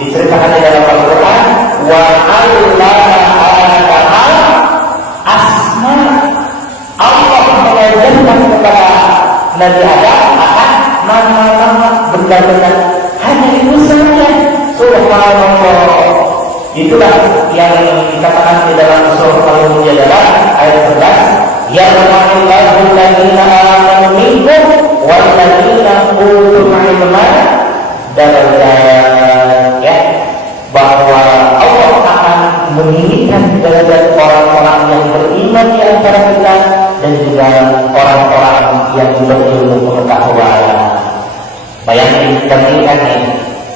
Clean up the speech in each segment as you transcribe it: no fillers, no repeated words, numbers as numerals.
diceritakan di dalam Al-Quran, wa 'allama Adama asma. Allah mengajarkan kepada Nabi Adam akan nama-nama benda-benda. Hanya itu saja. Subhanallah. Itulah yang dikatakan di dalam surah Al-Mujadalah ayat 11, ya rahmanillahu alladziina aamanu minkum wal ladziina utul 'ilma darajat, ya, bahwa Allah akan meninggikan derajat orang-orang yang beriman di antara kita dan juga orang-orang yang berilmu pengetahuan. Bayangkan bandingkan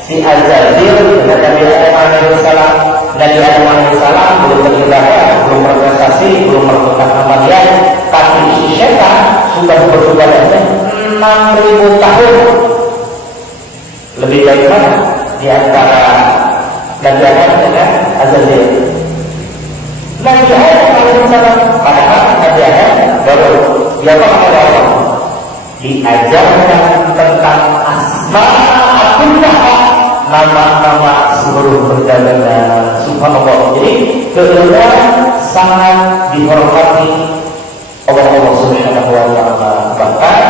si Azazil dengan Nabi Adam alaihissalam. Nabi Adam alaihissalam belum beribadah, belum berprestasi, belum melakukan amalan, tapi si syaitan sudah beribadah 6.000 tahun. Lebih baik mana di antara Nabi Adam dengan Azazil? Nabi Adam alaihissalam, padahal Nabi Adam baru dia Allah diajarkan tentang asma Abdullah, nama-nama seluruh benda-benda. Subhanallah. Jadi kebenaran sangat dihormati Allah Subhanahu wa ta'ala. Bahkan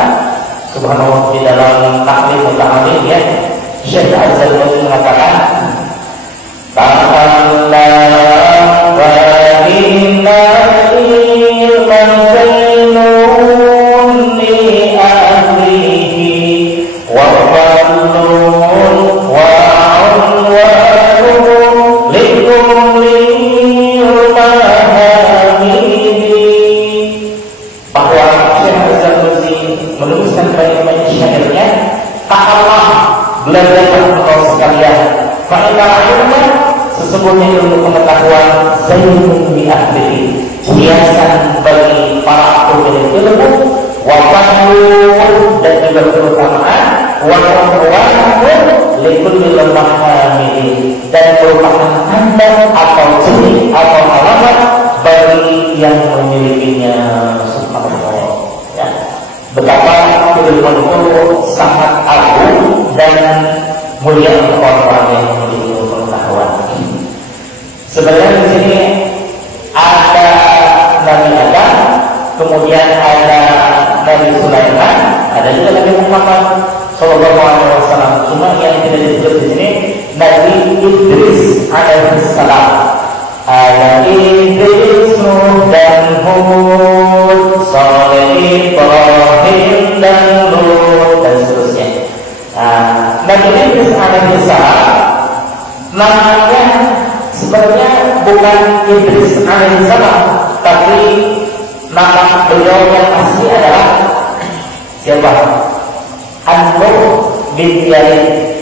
subhanallah di dalam taklim muta'alim, ya, Syekh Az-Zarnuji mengatakan, ta'ala wa inna ilman kainun li ahlihi wa fadlun wa unwanun likulli mahamidi. Bahwa Syekh Az-Zarnuji menuliskan banyak syairnya, ta'ala, belajar engkau sekalian, fa'inna ilma, sesungguhnya ilmu pengetahuan, zainun bi ahlihi, hiasan bagi para pemilik ilmu, wa fadlun, dan juga keutamaan, wa unwanun likulli mahamidi, dan merupakan tanda atau ciri atau alamat bagi yang memilikinya. Subhanallah, ya. Betapa ilmu itu sangat agung dan mulia untuk orang yang memiliki pengetahuan. Sebenarnya di sini ada Nabi Adam, kemudian ada Nabi Sulaiman, ada juga Nabi Muhammad Sallallahu Alaihi Wasallam. Cuma yang tidak disebut di sini Nabi Idris alaihissalam. Ada Idris, Nuh dan Hud, Saleh, Ibrahim dan Lut, dan seterusnya. Nabi Idris alaihissalam namanya sebenarnya bukan Idris alaihissalam, tapi nama beliau yang asli adalah siapa? An-Nuh bin Yazid.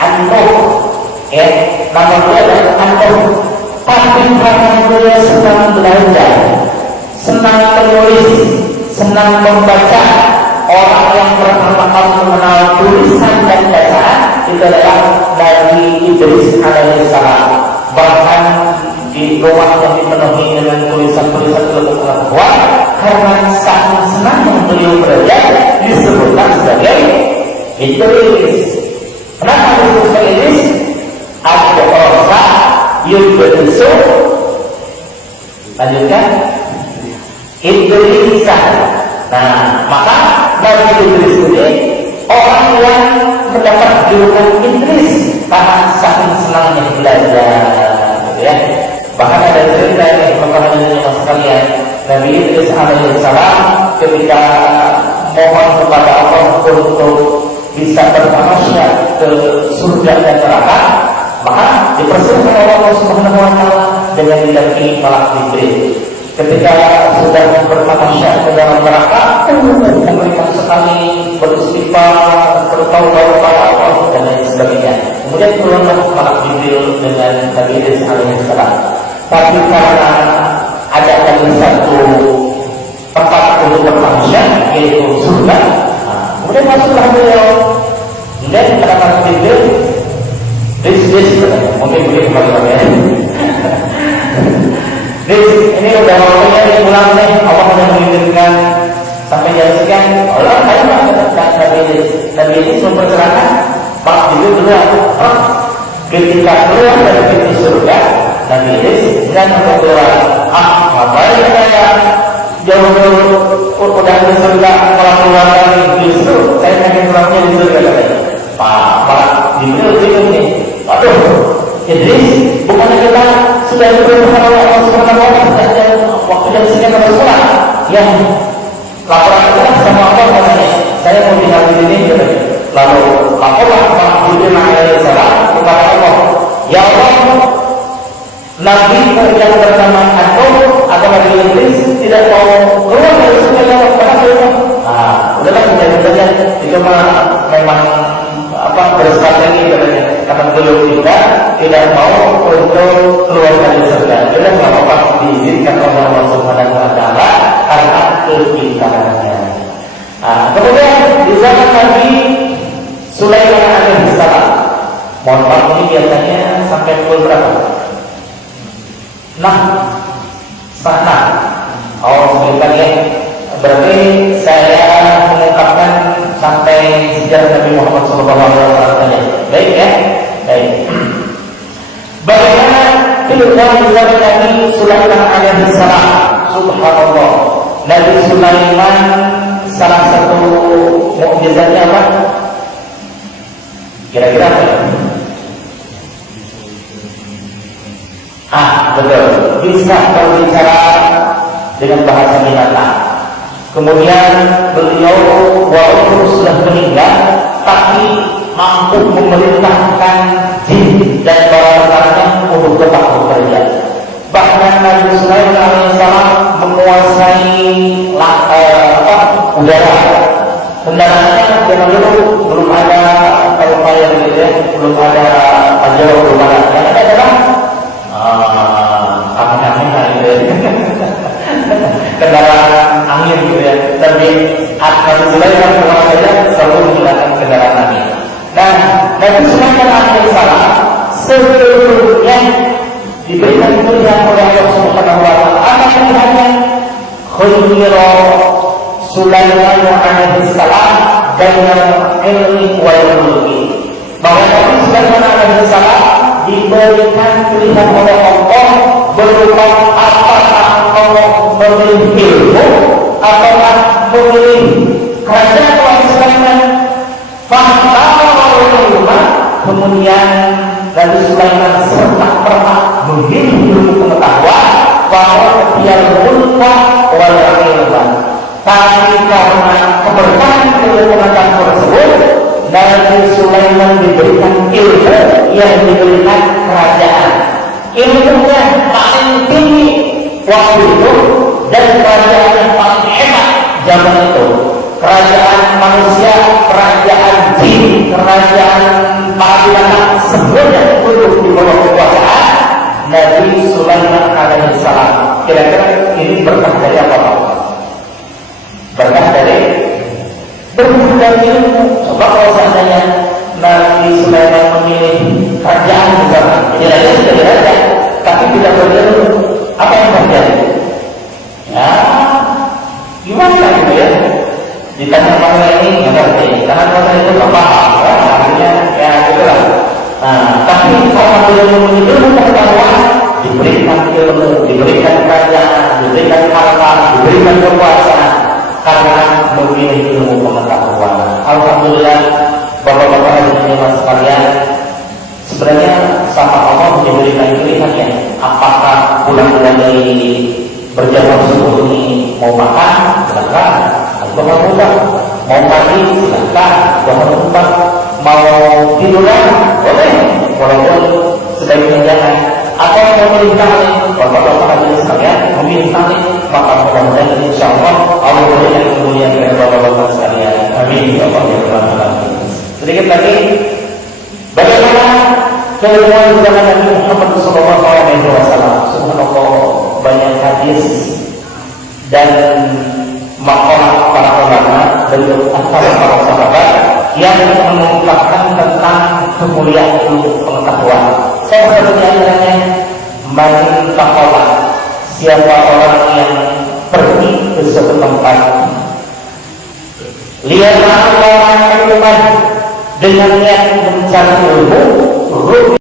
An-Nuh, ya, nama beliau adalah An-Nuh. Tapi karena beliau senang belajar, senang menulis, senang membaca, orang yang pertama kali mengenal tulisan dan bacaan itu adalah Nabi Idris alaihissalam. Bahkan di rumah yang dipenuhi dengan tulisan-tulisan ilmu pengetahuan, karena sangat senang beliau belajar, disebutkan sebagai Idris. Kenapa disebut sebagai Idris? Ada orang Yudhisu, lanjutkan Idrisa. Nah, maka Nabi Idris ini orang yang mendapat julukan Idris karena saking senangnya belajar, gitu ya. Bahkan ada cerita yang berkaitan dengan sekalian, Nabi Idris alaihissalam ketika mohon kepada Allah untuk bisa bertamasya ke surga dan neraka, maka dipersilakan oleh Allah Subhanahu wa ta'ala dengan didampingi malaikat Jibril. Ketika sudah bertamasya ke dalam neraka, memberikan sekali beristighfar, bertaubat kepada Allah dan lain sebagainya. Kemudian turunlah malaikat Jibril dengan Nabi Idris alaihissalam. Tapi karena ada lagi satu tempat untuk bertamasya, yaitu surga, kemudian masuklah beliau. Kemudian kata malaikat Jibril, mungkin boleh kembali lagi. Ini udah waktunya pulang nih. Allah sudah mengizinkan sampai jam sekian. Allah ayo Nabi ini mempersilakan Pak Jibril dulu. ketika keluar dari pintu surga, Nabi Idris dengan berdoa, ngapain saya jauh-jauh udah di surga malah keluar lagi, justru saya pengen keluarnya di surga katanya. Pak Jibril bingung nih, waduh Idris, bukannya kita sudah diberitahu oleh Allah Subhanahu wa Ta'ala waktu jam sekian harus pulang? Ya, laporan kita sama Allah katanya, saya mau tinggal di sini katanya. Lalu laporlah Pak Jibril alaihissalam kepada Allah, ya Allah, Nabi yang bersama atau Nabi Idris tidak mau keluar dari surga ya Allah. Udahlah menjadi saja itu memang berstrategi katanya, karena beliau tidak mau untuk keluar dari surga. Tidak apa-apa diizinkan oleh Allah Subhanahu wa Ta'ala karena kepintarannya. Kemudian di zaman Nabi Sulaiman alaihissalam, mohon maaf ini biasanya sampai pukul berapa? Sana. Sebentar ya. Berarti saya mengungkapkan sampai sejarah Nabi Muhammad SAW. Baik ya. Baik. Bagaimana kehidupan zaman Nabi Sulaiman alaihissalam? Subhanallah. Nabi Sulaiman salah satu mukjizatnya apa? Kira-kira apa? Betul, bisa berbicara dengan bahasa binatang. Kemudian beliau walaupun sudah meninggal, tapi mampu memerintahkan jin dan barang-barangnya untuk tetap bekerja. Bahkan Nabi Sulaiman alaihissalam menguasai udara. Kendaraannya zaman dulu belum ada kalau gitu ya, belum ada pajero, belum ada. Yang ada adalah kendaraan angin gitu ya. Tapi Nabi Sulaiman selalu menggunakan kendaraan angin. Dan Nabi Sulaiman alaihissalam sebelumnya diberikan pilihan oleh Allah Subhanahu wa Ta'ala. Apa pilihannya? Khuyyira Sulaiman alaihissalam dengan ilmi wal mulki. Bahwa Nabi Sulaiman alaihissalam diberikan pilihan oleh Allah berupa apakah Allah memilih ilmu ataukah memilih kerajaan Nabi Sulaiman. Kemudian Nabi Sulaiman serta merta memilih ilmu pengetahuan bahwa dia mulka wal ilman. Tapi karena keberkahan ilmu pengetahuan tersebut, Nabi Sulaiman diberikan ilmu yang diberikan kerajaan. Ilmunya paling tinggi waktu itu dan kerajaan yang paling hebat zaman itu. Kerajaan manusia, kerajaan jin, kerajaan para binatang semuanya duduk di bawah kekuasaan Nabi Sulaiman alaihissalam. Kira-kira ini berkah dari apa? Berkah dari ilmu. Coba kalau seandainya Nabi Sulaiman memilih kerajaan misalnya, jadi raja sudah raja, tapi tidak berilmu, apa yang terjadi? Ya, gimana gitu ya? Ditanya masa ini nggak ngerti, karena masa itu nggak paham, artinya ya gitulah. Tapi kalau beliau memiliki ilmu pengetahuan, diberikan ilmu, diberikan kerajaan, diberikan harta, diberikan kekuasaan karena memilih ilmu pengetahuan. Alhamdulillah, bapak-bapak dan ibu-ibu sekalian, sebenarnya sama Allah diberikan pilihan ya. Apakah bulan-bulan dari berjamaah subuh ini mau makan, silakan, mau buka, mau mandi, silakan, buka, mau tiduran, boleh, walaupun sebaiknya jangan. Atau mau memilih kami, bapak-bapak dan sekalian, memilih kami, maka mudah-mudahan insya Allah Allah berikan kemuliaan kepada bapak-bapak sekalian. Amin. Ya Allah. Sedikit lagi, bagaimana keilmuan zaman Nabi Muhammad SAW. Subhanallah, banyak hadis dan maqalah para ulama bentuk asal para sahabat yang mengungkapkan tentang kemuliaan ilmu pengetahuan. Saya bertanya man taqalla, siapa orang yang pergi ke suatu tempat lihat orang dengan niat mencari ilmu,